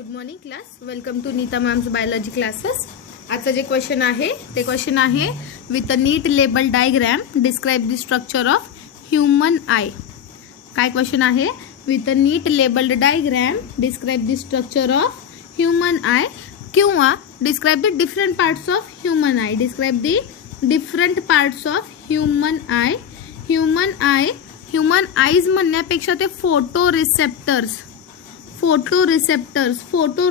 Good morning class. Welcome to Neeta ma'am's biology classes. आजचं जे question आहे ते क्वेश्चन आहे with a neat label diagram describe the structure of human eye. काय question आहे? With a neat labelled diagram describe the structure of human eye किंवा describe the different parts of human eye. Describe the different parts of human eye. Human eyes म्हणण्यापेक्षा ते photo receptors photo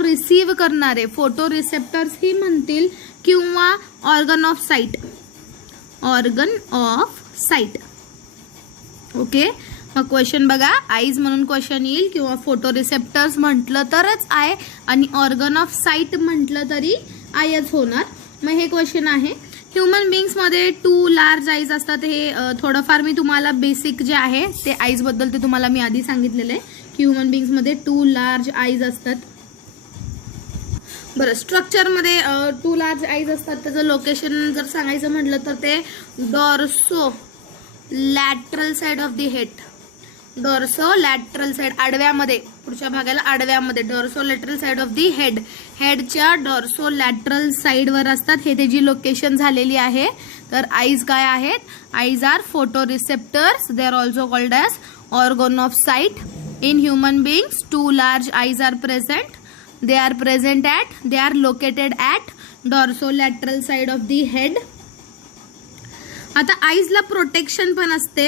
receive करणारे photo receptors ही म्हणतील किंवा organ of site. Okay, मग question बघा. Eyes म्हणून क्वेश्चन येईल किंवा फोटो रिसेप्टर्स म्हटलं तरच आय आणि ऑर्गन ऑफ साइट म्हटलं तरी आयच होणार. मग हे क्वेश्चन आहे. ह्युमन बिंग्स मध्ये 2 लार्ज आईज असतात. हे थोडंफार मी तुम्हाला बेसिक जे आहे ते आईज बद्दल ते तुम्हाला मी आधी सांगितलेलं आहे की ह्युमन बिंग्स मध्ये 2 लार्ज आईज असतात. बरं, स्ट्रक्चर मध्ये 2 लार्ज आईज असतात. त्याचं लोकेशन जर सांगायचं म्हटलं तर ते dorso lateral side of the head. Dorso lateral side आडव्यामध्ये, पुढच्या भागाला आडव्यामध्ये dorso lateral side of the head. हेडच्या डॉर्सो लॅटरल साइड वर असतात. हे त्याची लोकेशन झालेली आहे. तर आईज काय आहेत? Eyes are photo receptors. They are also called as organ of sight. In human beings, 2 large eyes are present. They are located at dorsolateral side of the head. आता आईजला प्रोटेक्शन पण असते,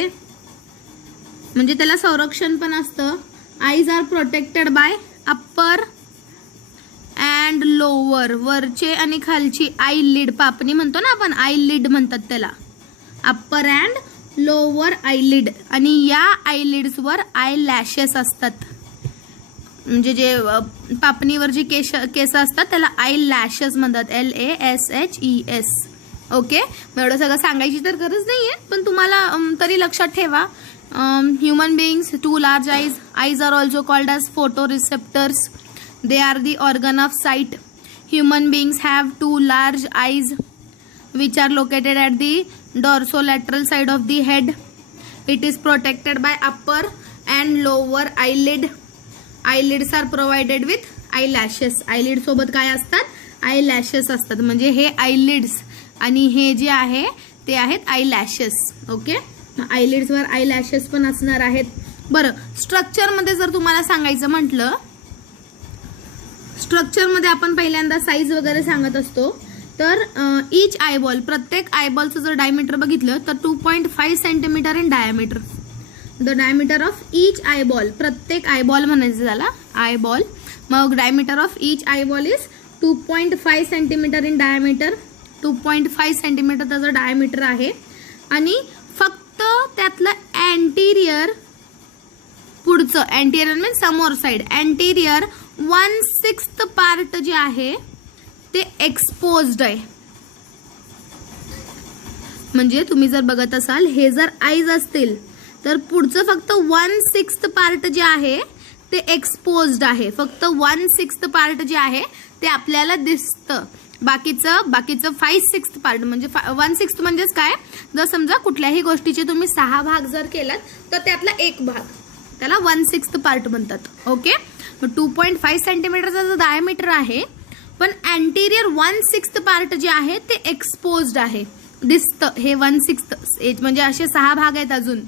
म्हणजे त्याला संरक्षण पण असतं. Eyes are protected by upper and lower. वरचे आणि खालची आयलिड, पापणी म्हणतो ना आपण, आयलिड म्हणतात त्याला. Upper and lower आयलिड. आणि या आयलिड्स वर आय लॅशेस असतात. म्हणजे जे पापणीवर जी केस असतात त्याला आय लॅशेस म्हणतात. LASHES. ओके, एवढं सगळं सांगायची तर गरज नाहीये, पण तुम्हाला तरी लक्षात ठेवा. Human beings 2 large eyes. Eyes are also called as photo receptors. They are the organ of sight. Human beings have 2 large eyes which are located at the dorsolateral side of the head. It is protected by upper and lower eyelid. Eyelids are provided with eyelashes. eyelid सोबत काय असतात? eyelashes असतात. म्हणजे हे eyelids आणि हे जे आहे ते आहेत eyelashes. ओके, eyelids वर eyelashes पण असणार आहेत. बरं, स्ट्रक्चर मध्ये जर तुम्हाला सांगायचं म्हटलं, स्ट्रक्चर मध्ये आपण पहिल्यांदा साईज वगैरे सांगत असतो. तर इच आयबॉल, प्रत्येक आयबॉलचं जर डायमीटर बघितलं तर 2.5 centimetre in diameter. The diameter of each eyeball, प्रत्येक आयबॉल म्हणायचं झाला आयबॉल. मग diameter of each eyeball is 2.5 centimetre in diameter. 2.5 centimetre त्याचं डायमीटर आहे. आणि फक्त त्यातलं अँटिरियर, पुढचं अँटिरियर मीन्स समोर साइड, अँटिरियर 1/6 पार्ट जे आहे ते एक्सपोज्ड आहे. म्हणजे तुम्ही जर बघत असाल, हे जर आईज असतील तर पुढचं फक्त 1/6 पार्ट जे आहे ते एक्सपोज्ड आहे. फक्त 1/6 पार्ट जे आहे ते आपल्याला दिसतं. बाकीचं 5/6 पार्ट, म्हणजे 1/6 म्हणजेच काय? जर समजा कुठल्याही गोष्टीचे तुम्ही 6 भाग जर केलात तर त्यातला 1 भाग, त्याला 1/6 पार्ट म्हणतात. ओके, 2.5 सेंटीमीटरचा जो डायमीटर आहे, पण अँटिरियर 1/6 पार्ट जे आहे ते एक्सपोज्ड आहे, दिसतं. हे 1/6 म्हणजे असे 6 भाग आहेत. अजून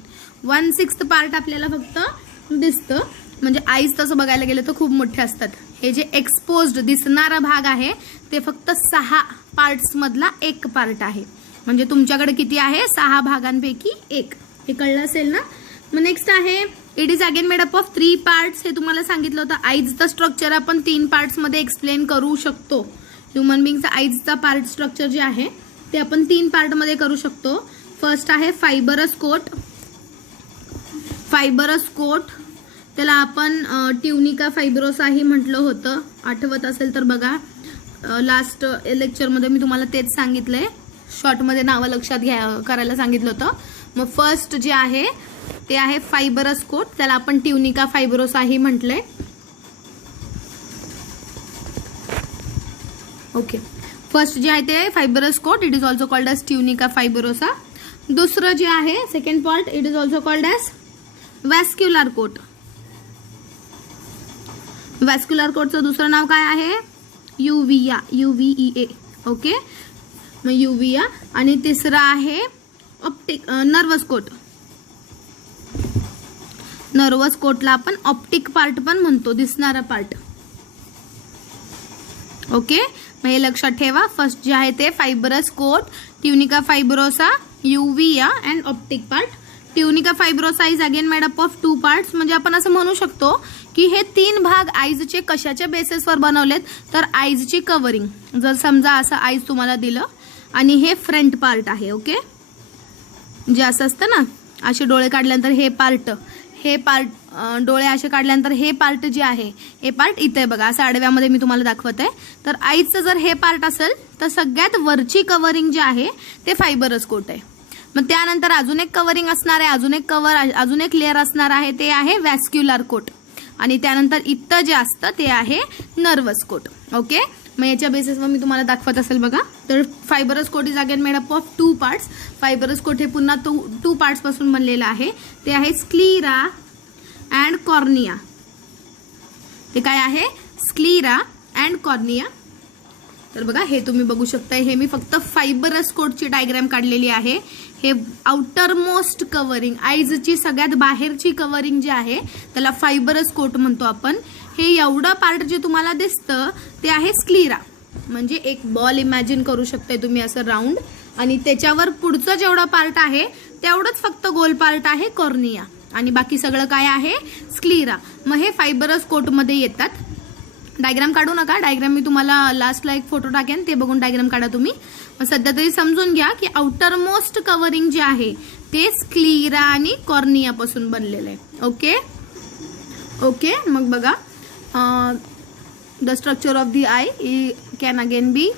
1/6 पार्ट आपल्याला फक्त दिसतं. म्हणजे आईज तसं बघायला गेलं तर खूप मोठे असतात. हे जे एक्सपोज्ड दिसणारा भाग आहे ते फक्त 6 पार्ट्स मधला 1 पार्ट आहे. म्हणजे तुमच्याकडे किती आहे? 6 भागांपैकी 1. हे कळलं असेल ना? मग नेक्स्ट आहे, it is again made up of 3 parts. हे तुम्हाला सांगितलं होतं. आईजचं स्ट्रक्चर आपण 3 पार्ट्स मध्ये एक्सप्लेन करू शकतो. ह्युमन बिंगचा आईजचा पार्ट स्ट्रक्चर जे आहे ते आपण 3 पार्ट मध्ये करू शकतो. फर्स्ट आहे फायबरस कोट. फायबरस कोट त्याला आपण ट्युनिका फायब्रोसाही म्हटलं होतं. आठवत असेल तर बघा, लास्ट लेक्चरमध्ये मी तुम्हाला तेच सांगितलंय. शॉर्टमध्ये नावं लक्षात करायला सांगितलं होतं. मग फर्स्ट जे आहे ते आहे फायबरस कोट. त्याला आपण ट्युनिका फायब्रोसाही म्हटलंय. ओके, फर्स्ट जे आहे ते fibrous coat. It is also called as tunica fibrosa. दुसरं जे आहे second part, it is also called as vascular coat. Vascular कोटचं दुसरं नाव काय आहे? युव्हिया, UVEA. ओके, मग युव्हिया. आणि तिसरा आहे ऑप्टिक नर्वस कोट. नर्वस कोटला आपण ऑप्टिक पार्ट पण म्हणतो, दिसणारा पार्ट. ओके, मग हे लक्षात ठेवा. फर्स्ट जे आहे ते fibrous coat, tunica fibrosa, uvea and optic part. Tunica fibrosa is again made up of 2 parts. म्हणजे आपण असं म्हणू शकतो की हे 3 भाग आईजचे कशाच्या बेसिसवर बनवलेत, तर आईजची कव्हरिंग. जर समजा असं आईज तुम्हाला दिलं आणि हे फ्रंट पार्ट आहे. ओके, जे असं असतं ना, असे डोळे काढल्यानंतर हे पार्ट डोळे असे काढल्यानंतर हे पार्ट जे आहे, हे पार्ट इथे बघा, असं आडव्यामध्ये मी तुम्हाला दाखवत आहे. तर आईजचं जर हे पार्ट असेल तर सगळ्यात वरची कव्हरिंग जे आहे ते फायबरस कोट आहे. मग त्यानंतर अजून एक कव्हरिंग असणार आहे, अजून एक लेअर असणार आहे, ते आहे व्हॅस्क्युलर कोट. आणि त्यानंतर इथं जे असतं ते आहे नर्वस कोट. ओके, मग याच्या बेसिसवर मी तुम्हाला दाखवत असेल बघा. तर fibrous coat is again made up of 2 parts. Fibrous coat हे पुन्हा 2 पार्ट्स पासून बनलेलं आहे. ते आहे स्क्लिरा अँड कॉर्निया. ते काय आहे? स्क्लिरा अँड कॉर्निया. तर बघा, हे तुम्ही बघू शकता. हे मी फक्त फायबरस कोटची डायग्राम काढलेली आहे. हे आउटर मोस्ट कव्हरिंग, आईजची सगळ्यात बाहेरची कव्हरिंग जी आहे त्याला फायबरस कोट म्हणतो आपण. हे एवढं पार्ट जे तुम्हाला दिसतं ते आहे स्क्लिरा. म्हणजे एक बॉल इमॅजिन करू शकताय तुम्ही असं राऊंड, आणि त्याच्यावर पुढचं जेवढं पार्ट आहे तेवढंच फक्त गोल पार्ट आहे कॉर्निया, आणि बाकी सगळं काय आहे? स्क्लिरा. मग हे फायबरस कोटमध्ये येतात. डायग्राम काढू नका, डायग्राम मी तुम्हाला लास्टला एक फोटो टाकेन, ते बघून डायग्राम काढा तुम्ही. सध्या तरी समजून घ्या की आउटर मोस्ट कव्हरिंग जे आहे ते स्क्लिरा आणि कॉर्निया पासून बनलेलं आहे. ओके ओके, मग बघा, the structure of the eye can again be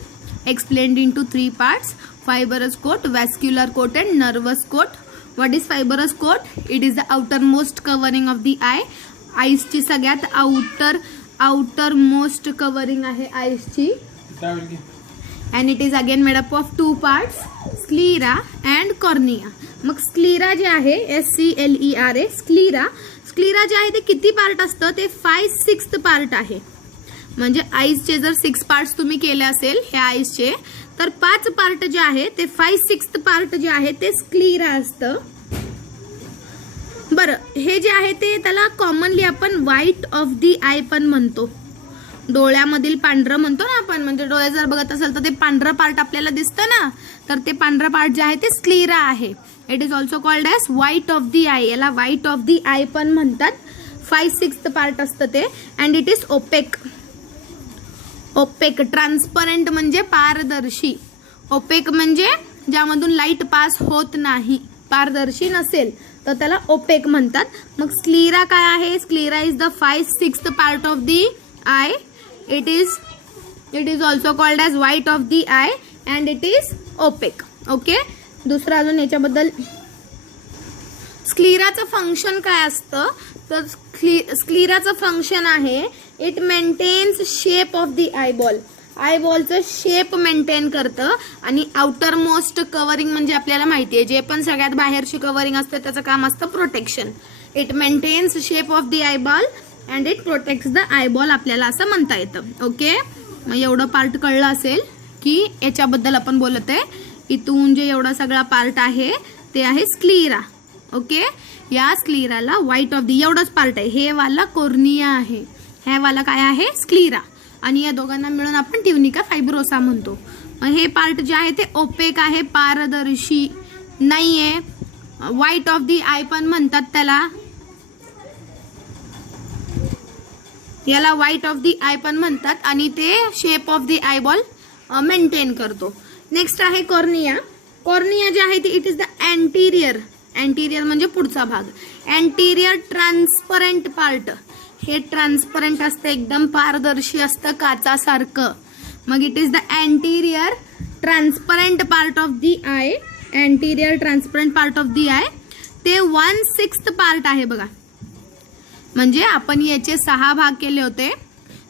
explained into 3 parts: fibrous coat, vascular coat and nervous coat. What is fibrous coat? It is the outer most covering of the eye. आईजची सगळ्यात outer most covering आहे आईजची. and it is again made up of 2 parts: sclera and cornea. मग स्क्लिरा जे आहे, SCLERA, स्क्लिरा जे आहे ते किती पार्ट असतं? ते 5/6 पार्ट आहे. म्हणजे आईजचे जर 6 पार्ट्स तुम्ही केले असेल ह्या आईजचे, तर 5 पार्ट जे आहे ते 5/6 पार्ट जे आहे ते स्क्लिरा असतं. बरं, हे जे आहे ते त्याला कॉमनली आपण व्हाईट ऑफ दी आय पण म्हणतो. डोळ्यामधील पांढरं म्हणतो ना आपण, म्हणजे डोळे जर बघत असेल तर ते पांढरं पार्ट आपल्याला दिसतं ना, तर ते पांढरं पार्ट जे आहे ते स्क्लिरा आहे. It is also called as white of the eye. याला व्हाईट ऑफ दी आय पण म्हणतात. 5/6 पार्ट असतं ते. And it is opaque. Transparent म्हणजे पारदर्शी. ओपेक म्हणजे ज्यामधून लाईट पास होत नाही, पारदर्शी नसेल तर त्याला ओपेक म्हणतात. मग स्क्लिरा काय आहे? Sclera is the 5/6 part of the eye. It is also called as white of the eye and it is opaque. Okay, दुसरा अजून याच्याबद्दल, स्क्लिराचं फंक्शन काय असतं? तर स्क्लिराचं फंक्शन आहे, it maintains shape of the eyeball. आयबॉलचं शेप मेंटेन करतं. आणि आउटर मोस्ट कव्हरिंग म्हणजे आपल्याला माहिती आहे, जे पण सगळ्यात बाहेरची कव्हरिंग असते त्याचं काम असतं protection. It maintains shape of the eyeball and it protects the eyeball, आपल्याला असं म्हणता येतं. ओके, मग एवढं पार्ट कळलं असेल की याच्याबद्दल आपण बोलत आहे. इथून जे एवढा सगळा पार्ट आहे ते आहे स्क्लिरा. ओके, या स्क्लिराला व्हाईट ऑफ दी एवढंच पार्ट आहे. हे वाला कॉर्निया आहे, हे वाला काय आहे? स्क्लिरा. आणि या दोघांना मिळून आपण ट्युनिका फायब्रोसा म्हणतो. हे पार्ट जे आहे ते ओपेक आहे, पारदर्शी नाहीये. व्हाईट ऑफ दी आय पण म्हणतात त्याला, याला व्हाईट ऑफ दी आय पण म्हणतात. आणि ते shape of the eyeball maintain करतो. नेक्स्ट आहे कॉर्निया. कॉर्निया जे आहे ते इट इज द अँटीरियर म्हणजे पुढचा भाग. Anterior transparent part. हे ट्रान्सपरंट असतं, एकदम पारदर्शी असतं काचासारखं. मग it is the anterior transparent part of the eye. Anterior transparent part of the eye ते 1/6 पार्ट आहे बघा. म्हणजे आपण याचे 6 भाग केले होते,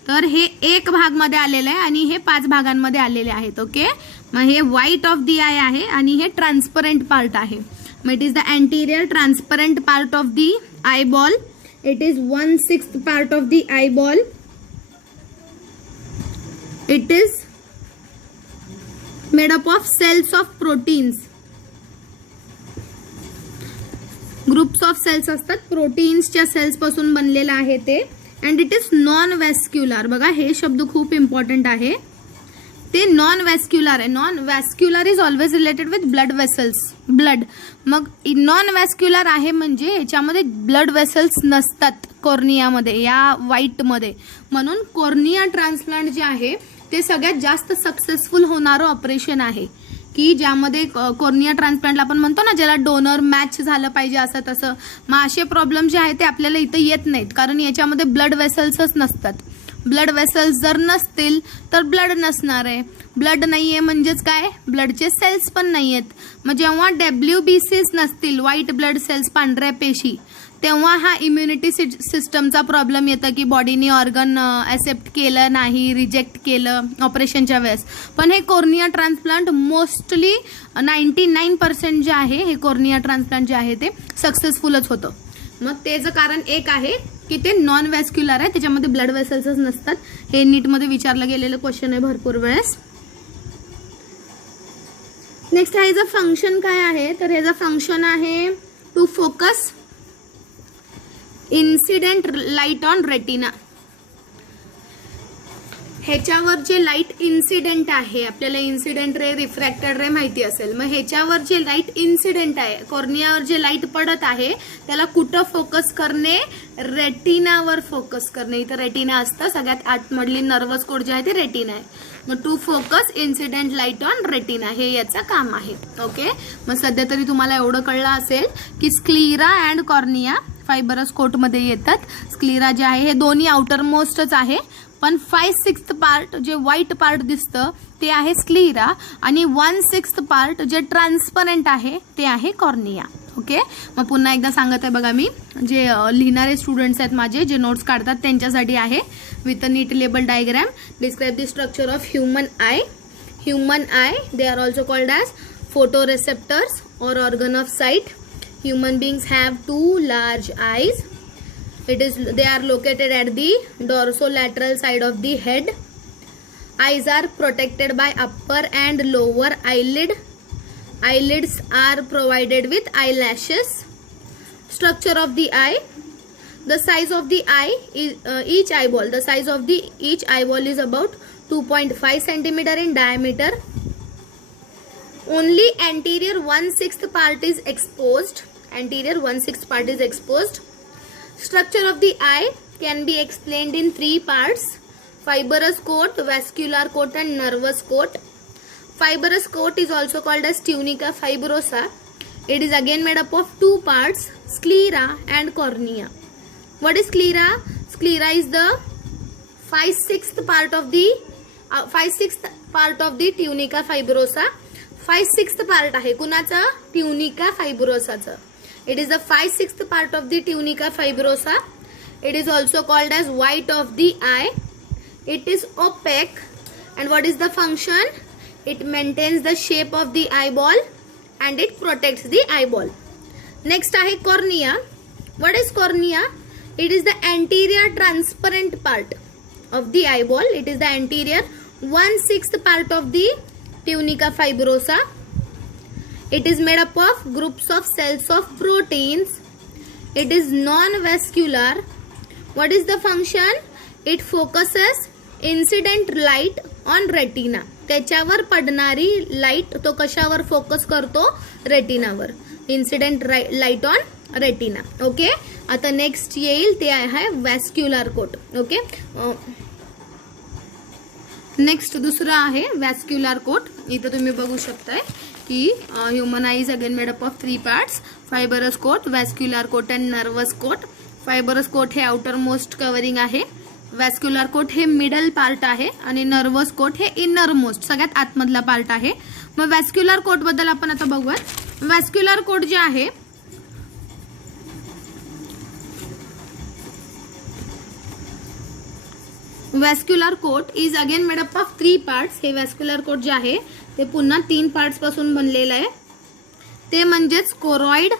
तर हे 1 भाग मध्ये आलेलं आहे आणि हे 5 भागांमध्ये आलेले आहेत. ओके, मग हे व्हाईट ऑफ दी आय आहे आणि हे ट्रान्सपरंट पार्ट आहे. मग it is the anterior transparent part of the eyeball. It is 1/6 part of the eyeball. It is made up of cells of proteins. Groups of cells असतात, प्रोटीन्सच्या cells पासून बनलेला आहे ते. And it is non vascular. बघा हे शब्द खूप इम्पॉर्टंट आहे. ते नॉन वॅस्क्युलर आहे. Non vascular is always related with blood vessels, blood. मग नॉन वॅस्क्युलर आहे म्हणजे याच्यामध्ये ब्लड वेसल्स नसतात कॉर्नियामध्ये, या व्हाईटमध्ये. म्हणून कॉर्निया ट्रान्सप्लांट जे आहे ते सगळ्यात जास्त सक्सेसफुल होणारं ऑपरेशन आहे, की ज्यामध्ये कॉर्निया ट्रान्सप्लांटला आपण म्हणतो ना, ज्याला डोनर मॅच झालं पाहिजे असं तसं. मग असे प्रॉब्लेम जे आहे ते आपल्याला इथं येत नाहीत, कारण याच्यामध्ये ब्लड वेसल्सच नसतात. ब्लड वेसल्स जर नसतील तर ब्लड नसणार आहे. ब्लड नाहीये म्हणजेच काय, ब्लडचे सेल्स पण नाहीयेत. मग जेव्हा WBCs नसतील, व्हाईट ब्लड सेल्स, पांढऱ्या पेशी, तेव्हा हा इम्युनिटी सिस्टमचा प्रॉब्लेम येतं की बॉडीने ऑर्गन ॲक्सेप्ट केलं नाही, रिजेक्ट केलं ऑपरेशनच्या वेळेस. पण हे कॉर्निया ट्रान्सप्लांट मोस्टली 99% जे आहे हे कॉर्निया ट्रान्सप्लांट जे आहे ते सक्सेसफुलच होतं. मग त्याचं कारण एक आहे की ते नॉन वॅस्क्युलर आहे, त्याच्यामध्ये ब्लड वेसल्सच नसतात. हे नीटमध्ये विचारलं गेलेलं क्वेश्चन आहे भरपूर वेळेस. नेक्स्ट ह्याचं फंक्शन काय आहे, तर ह्याचं फंक्शन आहे to focus incident light on retina. ह्याच्यावर जे लाईट इन्सिडेंट आहे, आपल्याला इन्सिडेंट रे, रिफ्रॅक्टेड रे माहिती असेल. मग ह्याच्यावर जे लाईट इन्सिडेंट आहे, कॉर्नियावर जे लाईट पडत आहे त्याला कुठं फोकस करणे, रेटिनावर फोकस करणे. इथं रेटिना असतं, सगळ्यात आतमधली नर्वस कोड जे आहे ते रेटिना आहे. मग to focus incident light on retina हे याचं काम आहे. ओके, मग सध्या तरी तुम्हाला एवढं कळलं असेल की स्क्लिरा अँड कॉर्निया फायबरस कोटमध्ये येतात. स्क्लिरा जे आहे हे दोन्ही आउटर मोस्टच आहे, पण 5/6 पार्ट जे व्हाईट पार्ट दिसतं ते आहे स्क्लिरा, आणि 1/6 पार्ट जे ट्रान्सपरंट आहे ते आहे कॉर्निया. ओके, मग पुन्हा एकदा सांगत आहे बघा, मी जे लिहिणारे स्टुडंट्स आहेत माझे, जे नोट्स काढतात त्यांच्यासाठी आहे. With a neat label diagram, describe the structure of human eye. Human eye, they are also called as photoreceptors or organ of sight. Human beings have two large eyes. They are located at the dorsolateral side of the head. Eyes are protected by upper and lower eyelid. Eyelids are provided with eyelashes. Structure of the eye. The size of the eye is each eyeball. The size of each eyeball is about 2.5 centimeter in diameter. Only anterior 1/6 part is exposed. Anterior 1/6 part is exposed. Structure of the eye can be explained in 3 parts: fibrous coat, vascular coat, and nervous coat. Fibrous coat is also called as tunica fibrosa. It is again made up of 2 parts: sclera and cornea. What is sclera? Sclera is the 5/6 part of the 5/6 part of the tunica fibrosa. 5/6 part आहे कुणाचा? Tunica फायब्रोसाचा. It is the 5/6 part of the tunica fibrosa. It is also called as white of the eye. It is opaque. And what is the function? It maintains the shape of the eyeball and it protects the eyeball. Next आहे cornea. What is cornea? It is the anterior transparent part of the eyeball. It is the anterior 1/6 part of the tunica fibrosa. It is made up of groups of cells of proteins. It is non-vascular. What is the function? It focuses incident light on retina. त्याच्यावर पडणारी light तो कशावर focus करतो? रेटिनावर. Incident light on retina. Okay, आता next येईल ते आहे वॅस्क्युलर कोट. ओके, नेक्स्ट दुसरं आहे वॅस्क्युलर कोट. इथं तुम्ही बघू शकताय की human eye is again made up of 3 parts: fibrous coat, vascular coat and nervous coat. Fibrous coat हे आउटर मोस्ट कव्हरिंग आहे, वॅस्क्युलर कोट हे मिडल पार्ट आहे, आणि नर्वस कोट हे इनर मोस्ट सगळ्यात आतमधला पार्ट आहे. मग वॅस्क्युलर कोट बद्दल आपण आता बघूयात. वॅस्क्युलर कोट जे आहे vascular coat is again made up of 3 parts. हे वॅस्क्युलर कोट जे आहे ते पुन्हा 3 पार्ट्स पासून बनलेलं आहे. ते म्हणजेच choroid,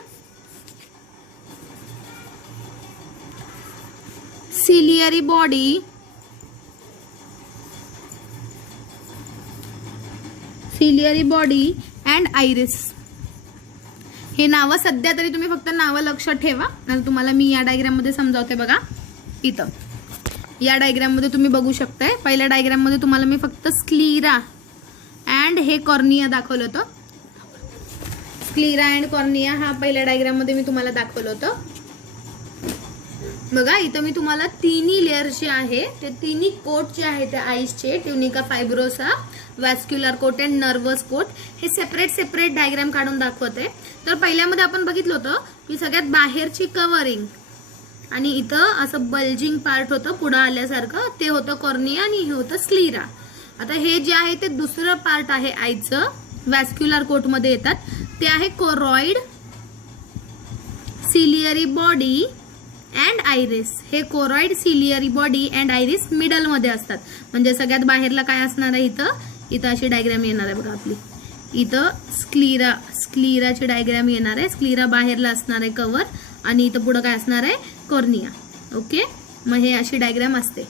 ciliary body ciliary body and iris. हे नावं सध्या तरी तुम्ही फक्त नावं लक्षात ठेवा. आणि तुम्हाला मी या डायग्राम मध्ये समजावते बघा. इथं या डायग्राम मध्ये तुम्ही बघू शकताय. पहिल्या डायग्राम मध्ये तुम्हाला मी फक्त स्क्लीरा अँड हे कॉर्निया दाखवलं होतं. स्क्लीरा अँड कॉर्निया हा पहिल्या डायग्राम मध्ये मी तुम्हाला दाखवलं होतं. बघा इथं मी तुम्हाला तिन्ही लेअर जे आहे ते तिन्ही कोट जे आहे त्या आईसचे, tunica fibrosa, vascular coat and nervous coat, हे सेपरेट डायग्राम काढून दाखवते. तर पहिल्यामध्ये आपण बघितलं होतं की सगळ्यात बाहेरची कव्हरिंग आणि इथं असं बल्जिंग पार्ट होतं पुढे आल्यासारखं, ते होतं कॉर्निया आणि हे होतं स्क्लीरा. आता हे जे आहे ते दुसरं पार्ट आहे आईचं, वॅस्क्युलर कोट मध्ये येतात, ते आहे choroid, ciliary body and iris. हे choroid, ciliary body and iris middle मध्ये असतात. म्हणजे सगळ्यात बाहेरला काय असणार आहे, इथं अशी डायग्राम येणार आहे बघा आपली. इथं स्क्लीराची डायग्राम येणार आहे. स्क्लीरा बाहेरला असणार आहे कव्हर आणि इथं पुढे काय असणार आहे, कॉर्निया. ओके, मग हे अशी डायग्राम असते.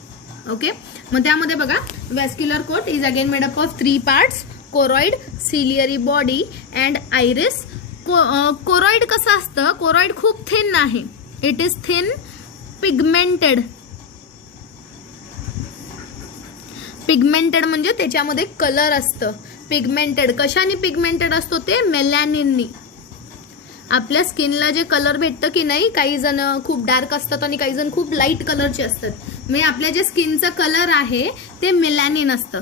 ओके, मग त्यामध्ये बघा vascular coat is again made up of 3 parts, choroid, ciliary body and iris. Choroid कसं असतं, कोरॉइड खूप थिन आहे. It is thin pigmented. Pigmented म्हणजे त्याच्यामध्ये कलर असतं. पिगमेंटेड कशाने पिगमेंटेड असतो, ते मेलॅनिननी. आपल्या स्किनला जे कलर भेटतं की नाही, काही जण खूप डार्क असतात आणि काही जण खूप लाईट कलरचे असतात. म्हणजे आपल्या जे स्किनचा कलर आहे ते मेलॅनिन असतं.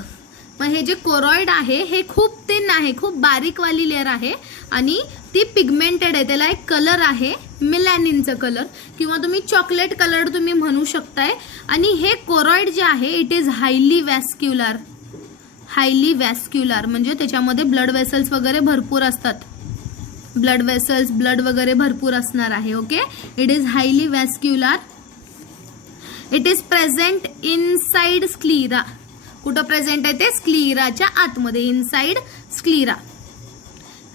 मग हे जे कोरॉइड आहे हे खूप थिन आहे, खूप बारीक वाली लेअर आहे आणि ती पिगमेंटेड आहे. त्याला एक कलर आहे मेलॅनिनचा कलर किंवा तुम्ही चॉकलेट कलर तुम्ही म्हणू शकताय. आणि हे कोरॉइड जे आहे इट इज हायली वॅस्क्युलर. हायली वॅस्क्युलर म्हणजे त्याच्यामध्ये ब्लड वेसल्स वगैरे भरपूर असतात. ब्लड वेसल्स, ब्लड वगैरे भरपूर असणार आहे. Okay, it is highly vascular. It is present inside sclera. कुठं प्रेझेंट आहे ते, स्क्लीराच्या आतमध्ये, इनसाइड स्क्लीरा.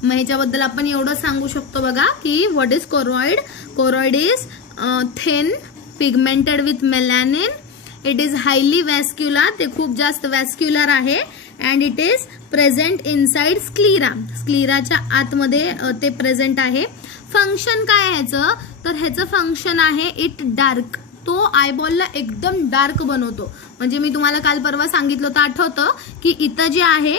मग ह्याच्याबद्दल आपण एवढं सांगू शकतो बघा की what is choroid. Choroid is thin, pigmented with melanin. It is highly vascular, ते खूप जास्त वॅस्क्युलर आहे. And it is present inside sclera. स्क्लीराच्या आतमध्ये ते प्रेझेंट आहे. फंक्शन काय आहे ह्याचं, तर ह्याचं फंक्शन आहे इट डार्क. तो आयबॉलला एकदम डार्क बनवतो. म्हणजे मी तुम्हाला काल परवा सांगितलं होतं, आठवतं की इथं जे आहे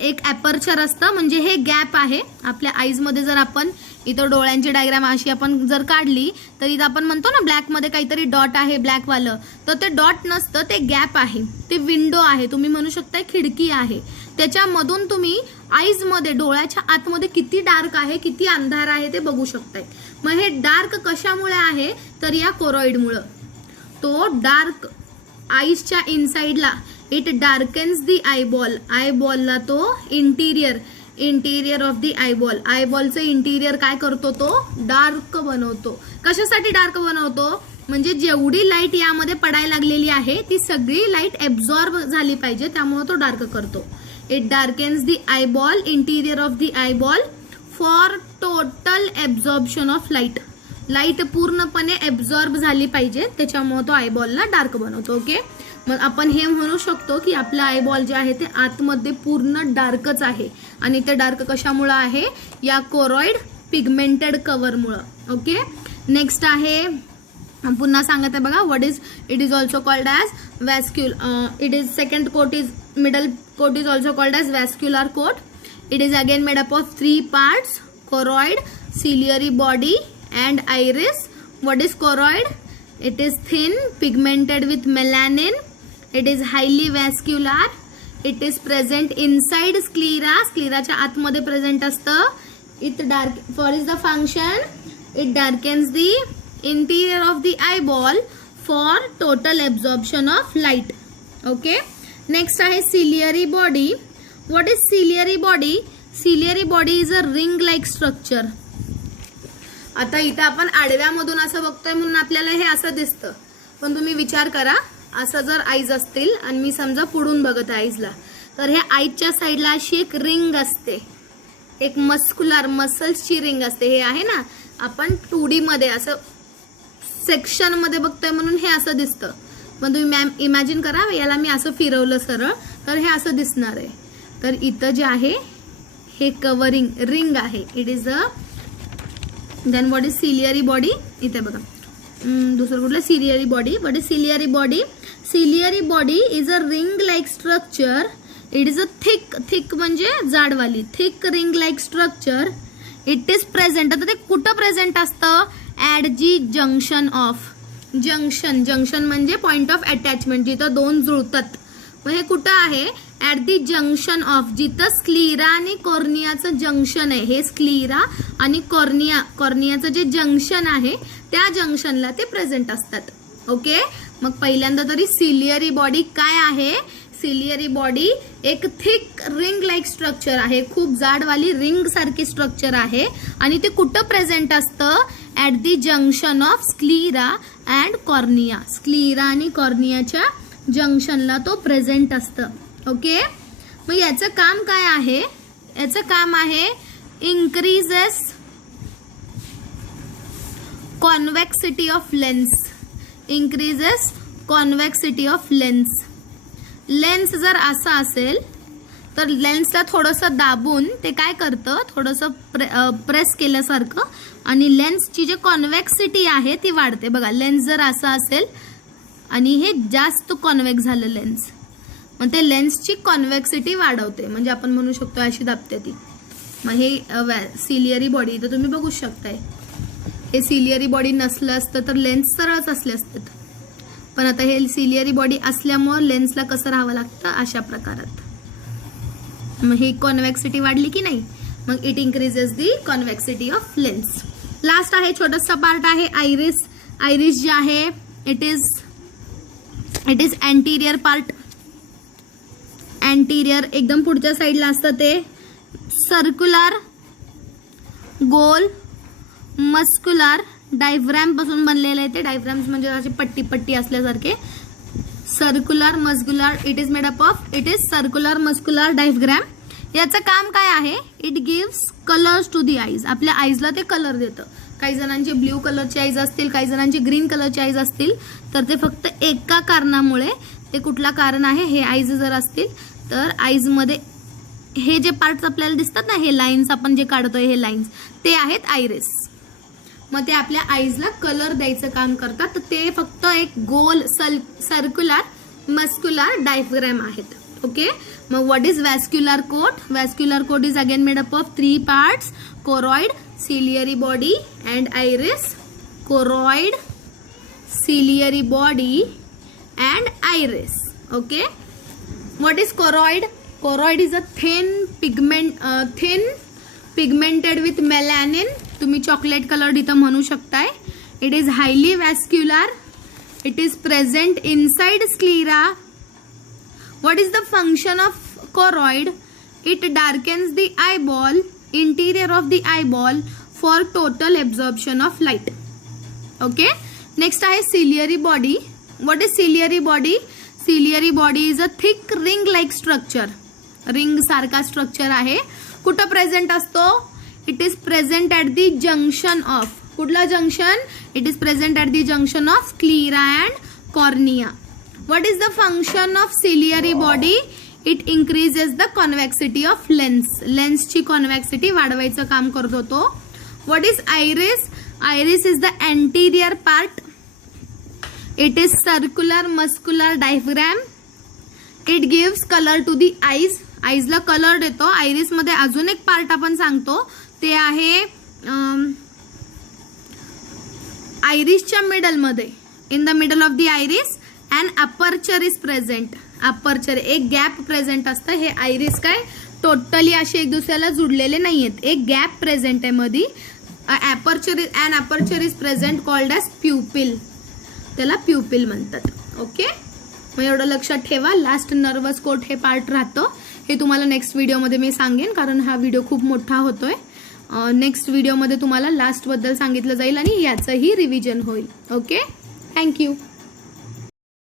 एक ॲपर्चर असतं. म्हणजे हे गॅप आहे आपल्या आईज मध्ये. जर आपण इथं डोळ्यांची डायग्राम अशी आपण जर काढली तर इथं आपण म्हणतो ना ब्लॅक मध्ये काहीतरी डॉट आहे ब्लॅक वालं, तर ते डॉट नसतं, ते गॅप आहे, ते विंडो आहे, तुम्ही म्हणू शकता खिडकी आहे. त्याच्यामधून तुम्ही आईज मध्ये, डोळ्याच्या आतमध्ये किती डार्क आहे, किती अंधार आहे ते बघू शकताय. मग हे डार्क कशामुळे आहे, तर या कोरॉइडमुळं. तो डार्क आईजच्या इनसाइडला इट डार्कन्स दी आयबॉल. आयबॉलला तो इंटिरियर ऑफ दी आयबॉल. आयबॉलचं इंटिरियर काय करतो, तो डार्क बनवतो. कशासाठी डार्क बनवतो, म्हणजे जेवढी लाईट यामध्ये पडायला लागलेली आहे ती सगळी लाईट ऍब्झॉर्ब झाली पाहिजे, त्यामुळे तो डार्क करतो. It darkens the eyeball, interior of the eyeball for total absorption of light. Light पूर्णपणे ऍब्झॉर्ब झाली पाहिजे, त्याच्यामुळे तो आयबॉलला डार्क बनवतो. ओके, मग आपण हे म्हणू शकतो की आपला आयबॉल जे आहे ते आतमध्ये पूर्ण डार्कच आहे. आणि ते डार्क कशामुळे आहे, या कोरॉइड पिगमेंटेड कव्हरमुळे. ओके, नेक्स्ट आहे, पुन्हा सांगत आहे बघा, what is, it is also called as vascular. It is second coat is, middle coat is also called as vascular coat. It is again made up of 3 parts, choroid, ciliary body and iris. What is choroid, it is thin, pigmented with melanin. It is highly vascular. It is present inside sclera. स्क्लीराच्या आतमध्ये present असतं. It dark, for is the function, it darkens the interior of the eyeball for total absorption of light. Okay, next आहे ciliary body. What is ciliary body. Ciliary body is a ring like structure. आता इथं आपण आडव्यामधून असं बघतोय म्हणून आपल्याला हे असं दिसतं, पण तुम्ही विचार करा, असं जर आईज असतील आणि मी समजा पुढून बघत आहे आईजला, तर हे आईजच्या साईडला अशी एक रिंग असते, एक मस्क्युलर मसल्सची रिंग असते. हे आहे ना, आपण 2D मध्ये असं सेक्शन मध्ये बघतोय म्हणून हे असं दिसतं. पण तुम्ही इमॅजिन करा, याला मी असं फिरवलं सरळ तर हे असं दिसणार आहे. तर इथं जे आहे हे कवरिंग रिंग आहे. It is a then what is ciliary body. इथे बघा दुसरं कुठलं ciliary body. What is ciliary body. Ciliary body is a ring like structure. It is a thick म्हणजे जाडवाली thick ring like structure. It is present. आता ते कुठं present असतं. At the junction of. Junction म्हणजे पॉइंट ऑफ अटॅचमेंट जिथं दोन जुळतात. मग हे कुठं आहे. ऍट दी जंक्शन ऑफ जिथं स्क्लिरा आणि कॉर्नियाचं जंक्शन आहे. हे स्क्लिरा आणि कॉर्नियाचं जे जंक्शन आहे त्या जंक्शनला ते प्रेझेंट असतात. ओके. मग पहिल्यांदा तरी सिलियरी बॉडी काय आहे. सिलियरी बॉडी एक थिक रिंग लाईक स्ट्रक्चर आहे. खूप जाडवाली रिंग सारखी स्ट्रक्चर आहे आणि ते कुठं प्रेझेंट असतं. At the junction of sclera and cornea. Sclera आणि कॉर्नियाच्या जंक्शनला तो प्रेझेंट असतं. ओके. मग याचं काम काय आहे. याचं काम आहे increases convexity of lens. Increases convexity of lens. Lens जर असा असेल तर लेन्सला थोडंसं दाबून ते काय करतं. थोडंसं प्रेस केल्यासारखं आणि लेन्सची जी कॉन्व्हेक्सिटी आहे ती वाढते. बघा लेन्स जर असा असेल आणि हे जास्त कॉन्व्हेक्स झालं लेन्स मग ते लेन्सची कॉन्व्हेक्सिटी वाढवते. म्हणजे आपण म्हणू शकतो अशी दाबते ती. मग हे सिलियरी बॉडी तर तुम्ही बघू शकताय. हे सिलियरी बॉडी नसलं असतं तर लेन्स सरळच असले असतात. पण आता हे सिलियरी बॉडी असल्यामुळे लेन्सला कसं राहावं लागतं अशा प्रकारात. मग ही कॉन्व्हेक्सिटी वाढली की नाही. मग it increases the convexity of lens. Last आहे छोटंसं पार्ट आहे आयरिस. आयरिस जे आहे it is anterior part. Anterior एकदम पुढच्या साईडला असतं ते. सर्क्युलर गोल मस्क्युलर डायफ्रॅम पासून बनलेले आहे ते. डायफ्रॅम्स म्हणजे असे पट्टी पट्टी असल्यासारखे. Circular muscular it is made up of. It is circular muscular diaphragm. याचं काम काय आहे. It gives colours to the eyes. आपल्या आईजला ते कलर देतं. काही जणांचे ब्ल्यू कलरचे आईज असतील काही जणांची ग्रीन कलरचे आईज असतील तर ते फक्त एका कारणामुळे. ते कुठला कारण आहे. हे आईज जर असतील तर आईज मध्ये हे जे पार्ट्स आपल्याला दिसतात ना हे लाईन्स आपण जे काढतोय हे लाईन्स ते आहेत आयरिस. मग ते आपल्या आईजला कलर द्यायचं काम करतात. तर ते फक्त एक गोल सर्क्युलर मस्क्युलर डायफ्रॅम आहेत. ओके. मग what is vascular coat. Vascular coat is again made up of 3 parts. Choroid ciliary body and iris. Choroid ciliary body and iris. Okay. What is choroid. Choroid is a thin pigmented with melanin. तुम्ही chocolate colour इथं म्हणू शकताय. It is highly vascular. It is present inside sclera. What is the function of choroid. It darkens the eyeball interior of the eyeball for total absorption of light. Okay. Next आहे ciliary body. What is ciliary body. Ciliary body is a thick ring like structure. Ring सारखा structure आहे. कुठं present असतो. It is present at the junction of. कुठला junction. It is present at the junction of sclera and cornea. What is the function of ciliary body. It increases the convexity of lens. लेन्सची convexity वाढवायचं काम करतो तो. What is iris. Iris is the anterior part. It is circular muscular diaphragm. It gives colour to the eyes. आईजला colour देतो. Iris मध्ये अजून एक पार्ट आपण सांगतो ते आहे आयरिसच्या मिडल मध्ये. In the middle of the iris and aperture is present. Aperture एक गॅप प्रेझेंट असतं. हे आयरिस काय टोटली असे एक दुसऱ्याला जुडलेले नाहीयेत. एक गॅप प्रेझेंट आहे मध्ये. Aperture is present called as pupil. त्याला प्युपिल म्हणतात. ओके. मग एवढं लक्षात ठेवा. लास्ट नर्वस कोट हे पार्ट राहतं. हे तुम्हाला नेक्स्ट व्हिडिओमध्ये मी सांगेन कारण हा व्हिडिओ खूप मोठा होतोय. नेक्स्ट व्हिडिओमध्ये तुम्हाला लास्ट बद्दल सांगितलं जाईल आणि याचंही रिव्हिजन होईल. ओके. थँक्यू.